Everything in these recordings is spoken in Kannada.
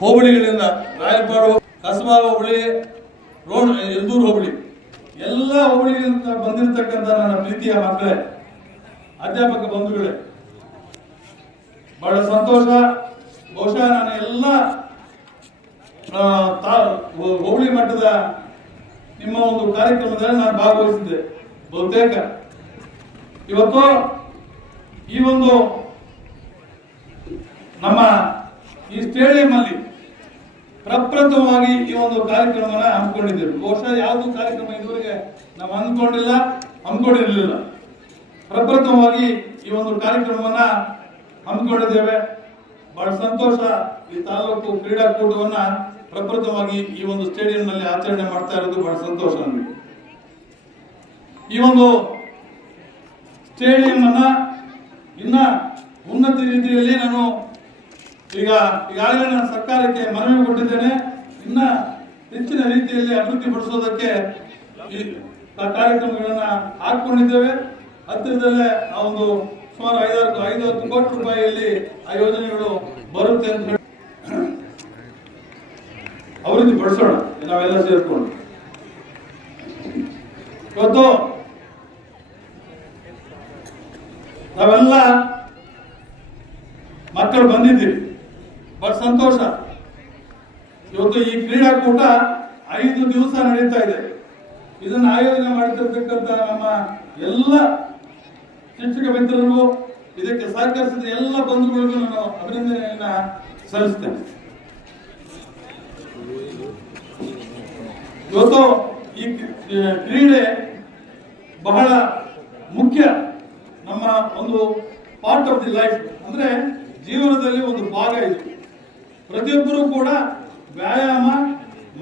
ಹೋಬಳಿಗಳಿಂದ ರಾಯಪಾಡು ಕಸಬಾ ಹೋಬಳಿ, ರೋಡ್ ಎಲ್ದೂರು ಹೋಬಳಿ, ಎಲ್ಲ ಹೋಬಳಿಗಳಿಂದ ಬಂದಿರತಕ್ಕಂಥ ನನ್ನ ಪ್ರೀತಿಯ ಮಕ್ಕಳೇ, ಅಧ್ಯಾಪಕ ಬಂಧುಗಳೇ, ಬಹಳ ಸಂತೋಷ. ಬಹುಶಃ ನಾನು ಎಲ್ಲ ಹೋಬಳಿ ಮಟ್ಟದ ನಿಮ್ಮ ಒಂದು ಕಾರ್ಯಕ್ರಮದಲ್ಲಿ ನಾನು ಭಾಗವಹಿಸಿದ್ದೆ. ಬಹುತೇಕ. ಇವತ್ತು ಈ ಒಂದು ನಮ್ಮ ಈ ಸ್ಟೇಡಿಯಂ ಅಲ್ಲಿ ಪ್ರಪ್ರಥಮವಾಗಿ ಈ ಒಂದು ಕಾರ್ಯಕ್ರಮನ ಹಮ್ಮಿಕೊಂಡಿದ್ದೇವೆ. ಬಹುಶಃ ಯಾವುದು ಕಾರ್ಯಕ್ರಮ ಇದುವರೆಗೆ ನಾವು ಅಂದ್ಕೊಂಡಿಲ್ಲ ಹಮ್ಮಿಕೊಂಡಿರಲಿಲ್ಲ. ಪ್ರಪ್ರಥಮವಾಗಿ ಈ ಒಂದು ಕಾರ್ಯಕ್ರಮವನ್ನ ಹಮ್ಮಿಕೊಂಡಿದ್ದೇವೆ. ಬಹಳ ಸಂತೋಷ ಈ ತಾಲೂಕು ಕ್ರೀಡಾಕೂಟವನ್ನ ಪ್ರಪ್ರಥಮವಾಗಿ ಈ ಒಂದು ಸ್ಟೇಡಿಯಂನಲ್ಲಿ ಆಚರಣೆ ಮಾಡ್ತಾ ಇರೋದು ಬಹಳ ಸಂತೋಷ ನಮಗೆ. ಈ ಒಂದು ಸ್ಟೇಡಿಯಂ ಅನ್ನ ಇನ್ನ ಉನ್ನತ ರೀತಿಯಲ್ಲಿ ನಾನು ಈಗ ಈಗಾಗಲೇ ನಾನು ಸರ್ಕಾರಕ್ಕೆ ಮನವಿ ಕೊಟ್ಟಿದ್ದೇನೆ. ಇನ್ನ ಹೆಚ್ಚಿನ ರೀತಿಯಲ್ಲಿ ಅಭಿವೃದ್ಧಿ ಪಡಿಸೋದಕ್ಕೆ ಈ ಕಾರ್ಯಕ್ರಮಗಳನ್ನ ಹಾಕೊಂಡಿದ್ದೇವೆ ಹತ್ತಿರದಲ್ಲೇ ಆ ಒಂದು ಸುಮಾರು ಐದಾರು ಐದು ಕೋಟಿ ರೂಪಾಯಿಯಲ್ಲಿ ಆ ಯೋಜನೆಗಳು ಬರುತ್ತೆ ಅಂತ ಹೇಳಿ ಅಭಿವೃದ್ಧಿ ನಾವೆಲ್ಲ ಸೇರ್ಕೊಂಡು. ಇವತ್ತು ನಾವೆಲ್ಲ ಮಕ್ಕಳು ಬಂದಿದ್ದೀವಿ. ಬಹಳ ಸಂತೋಷ. ಇವತ್ತು ಈ ಕ್ರೀಡಾಕೂಟ ಐದು ದಿವಸ ನಡೀತಾ ಇದೆ. ಇದನ್ನು ಆಯೋಜನೆ ಮಾಡ್ತಿರ್ತಕ್ಕಂಥ ನಮ್ಮ ಎಲ್ಲ ಶಿಕ್ಷಕ ಮಿತ್ರರಿಗೂ, ಇದಕ್ಕೆ ಸಹಕರಿಸಿದ ಎಲ್ಲ ಬಂಧುಗಳಿಗೂ ನಾನು ಅಭಿನಂದನೆಯನ್ನ ಸಲ್ಲಿಸ್ತೇನೆ. ಇವತ್ತು ಈ ಕ್ರೀ- ಕ್ರೀಡೆ ಬಹಳ ಮುಖ್ಯ ನಮ್ಮ ಒಂದು ಪಾರ್ಟ್ ಆಫ್ ದಿ ಲೈಫ್ ಅಂದ್ರೆ ಜೀವನದಲ್ಲಿ ಒಂದು ಭಾಗ ಇದು. ಪ್ರತಿಯೊಬ್ಬರು ಕೂಡ ವ್ಯಾಯಾಮ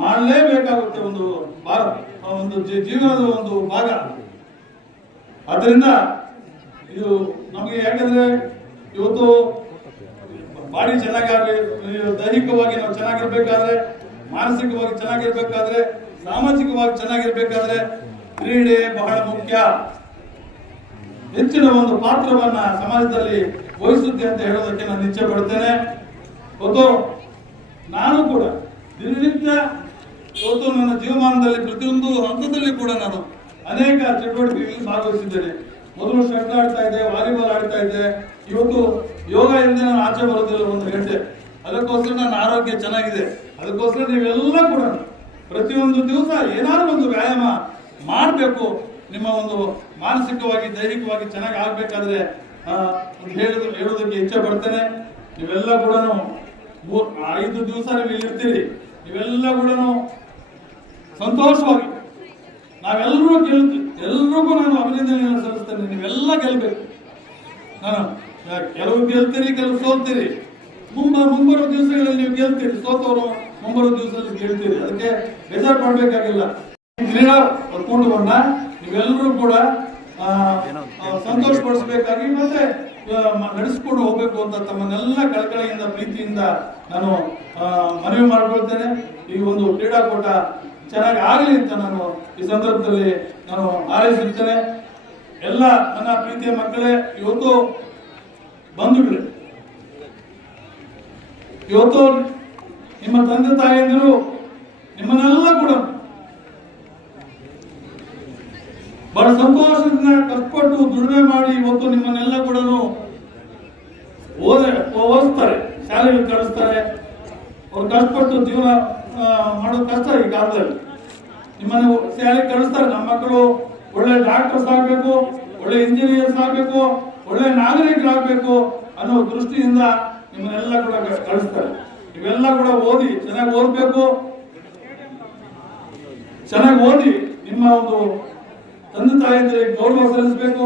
ಮಾಡಲೇಬೇಕಾಗುತ್ತೆ ಒಂದು ಭಾಗ ಒಂದು ಜೀವನದ ಒಂದು ಭಾಗ. ಅದರಿಂದ ಇದು ನಮಗೆ ಯಾಕಂದ್ರೆ ಇವತ್ತು ಬಾಡಿ ಚೆನ್ನಾಗಿ ದೈಹಿಕವಾಗಿ ನಾವು ಚೆನ್ನಾಗಿರ್ಬೇಕಾದ್ರೆ, ಮಾನಸಿಕವಾಗಿ ಚೆನ್ನಾಗಿರ್ಬೇಕಾದ್ರೆ, ಸಾಮಾಜಿಕವಾಗಿ ಚೆನ್ನಾಗಿರ್ಬೇಕಾದ್ರೆ ಕ್ರೀಡೆ ಬಹಳ ಮುಖ್ಯ. ಹೆಚ್ಚಿನ ಒಂದು ಪಾತ್ರವನ್ನ ಸಮಾಜದಲ್ಲಿ ವಹಿಸುತ್ತೆ ಅಂತ ಹೇಳೋದಕ್ಕೆ ನಾನು ಇಚ್ಛೆ ಪಡ್ತೇನೆ. ಇವತ್ತು ನಾನು ಕೂಡ ದಿನನಿತ್ಯ ಇವತ್ತು ನನ್ನ ಜೀವಮಾನದಲ್ಲಿ ಪ್ರತಿಯೊಂದು ಹಂತದಲ್ಲಿ ಕೂಡ ನಾನು ಅನೇಕ ಚಟುವಟಿಕೆಗಳಲ್ಲಿ ಭಾಗವಹಿಸಿದ್ದೇನೆ. ಮೊದಲು ಶಟ್ಲ್ ಆಡ್ತಾ ಇದ್ದೆ, ವಾಲಿಬಾಲ್ ಆಡ್ತಾ ಇದ್ದೆ. ಇವತ್ತು ಯೋಗ ಇಲ್ಲದೆ ನಾನು ಆಚೆ ಬರೋದಿಲ್ಲ ಒಂದು ಗಂಟೆ ಅದಕ್ಕೋಸ್ಕರ ನನ್ನ ಆರೋಗ್ಯ ಚೆನ್ನಾಗಿದೆ. ಅದಕ್ಕೋಸ್ಕರ ನೀವೆಲ್ಲ ಕೂಡ ಪ್ರತಿಯೊಂದು ದಿವಸ ಏನಾದರೂ ಒಂದು ವ್ಯಾಯಾಮ ಮಾಡಬೇಕು. ನಿಮ್ಮ ಒಂದು ಮಾನಸಿಕವಾಗಿ, ದೈಹಿಕವಾಗಿ ಚೆನ್ನಾಗಿ ಆಗ್ಬೇಕಾದ್ರೆ ಹೇಳುದು, ಹೇಳೋದಕ್ಕೆ ಇಚ್ಛೆ ಪಡ್ತೇನೆ. ನೀವೆಲ್ಲ ಕೂಡ ಮೂರ್ ಐದು ದಿವಸ ನೀವು ಇರ್ತೀರಿ. ನೀವೆಲ್ಲ ಕೂಡ ಸಂತೋಷವಾಗಿ ನಾವೆಲ್ಲರೂ ಗೆಲ್ತೀವಿ ಎಲ್ರಿಗೂ ನಾನು ಅಭಿನಂದನೆಯನ್ನು ಸಲ್ಲಿಸ್ತೇನೆ. ನೀವೆಲ್ಲ ಗೆಲ್ಬೇಕು. ನಾನು ಕೆಲವು ಗೆಲ್ತೀರಿ, ಕೆಲವು ಸೋಲ್ತೀರಿ. ಮುಂಬ, ಮುಂಬರುವ ದಿವಸಗಳಲ್ಲಿ ನೀವು ಗೆಲ್ತೀರಿ. ಸೋತವರು ಮುಂಬರುವ ದಿವಸದಲ್ಲಿ ಗೆಲ್ತೀರಿ. ಅದಕ್ಕೆ ಬೇಜಾರು ಮಾಡಬೇಕಾಗಿಲ್ಲ ಕ್ರೀಡಾ ಬಂದ, ನೀವೆಲ್ಲರೂ ಕೂಡ ಸಂತೋಷ ಪಡಿಸ್ಬೇಕಾಗಿ ಮತ್ತೆ ನಡೆಸ್ಕೊಂಡು ಹೋಗ್ಬೇಕು ಅಂತ ತಮ್ಮನ್ನೆಲ್ಲ ಕಳಕಳಿಯಿಂದ ಪ್ರೀತಿಯಿಂದ ನಾನು ಮನವಿ ಮಾಡ್ಕೊಳ್ತೇನೆ. ಈ ಒಂದು ಕ್ರೀಡಾಕೂಟ ಚೆನ್ನಾಗಿ ಆಗಲಿ ಅಂತ ನಾನು ಈ ಸಂದರ್ಭದಲ್ಲಿ ನಾನು ಹಾರೈಸುತ್ತೇನೆ. ಎಲ್ಲ ನನ್ನ ಪ್ರೀತಿಯ ಮಕ್ಕಳೇ, ಇವತ್ತು ಬಂಧುಗಳೇ ಇವತ್ತು ನಿಮ್ಮ ತಂದೆ ತಾಯಂದಿರು ನಿಮ್ಮನ್ನೆಲ್ಲ ಕೂಡ ಬಹಳ ಸಂತೋಷದಿಂದ ಕಷ್ಟಪಟ್ಟು ದುಡಿಮೆ ಮಾಡಿ ಇವತ್ತು ನಿಮ್ಮನ್ನೆಲ್ಲ ಕೂಡ ಓದ, ಓದಿಸ್ತಾರೆ, ಶಾಲೆಗೆ ಕಳಿಸ್ತಾರೆ ಅವ್ರು ಕಷ್ಟಪಟ್ಟು ಜೀವನ ಮಾಡೋದು ಕಷ್ಟ ಈ ಕಾಲದಲ್ಲಿ. ನಿಮ್ಮನ್ನು ಶಾಲೆಗೆ ಕಳಿಸ್ತಾರೆ ನಮ್ಮ ಮಕ್ಕಳು ಒಳ್ಳೆ ಡಾಕ್ಟರ್ಸ್ ಆಗಬೇಕು, ಒಳ್ಳೆ ಇಂಜಿನಿಯರ್ಸ್ ಆಗಬೇಕು, ಒಳ್ಳೆ ನಾಗರಿಕರಾಗಬೇಕು ಅನ್ನೋ ದೃಷ್ಟಿಯಿಂದ ನಿಮ್ಮನ್ನೆಲ್ಲ ಕೂಡ ಕಳಿಸ್ತಾರೆ ಇವೆಲ್ಲ ಕೂಡ ಓದಿ, ಚೆನ್ನಾಗಿ ಓದಬೇಕು. ಚೆನ್ನಾಗಿ ಓದಿ, ನಿಮ್ಮ ಒಂದು ತಂದೆ ತಾಯಿ ಗೌರವ ಸಲ್ಲಿಸಬೇಕು.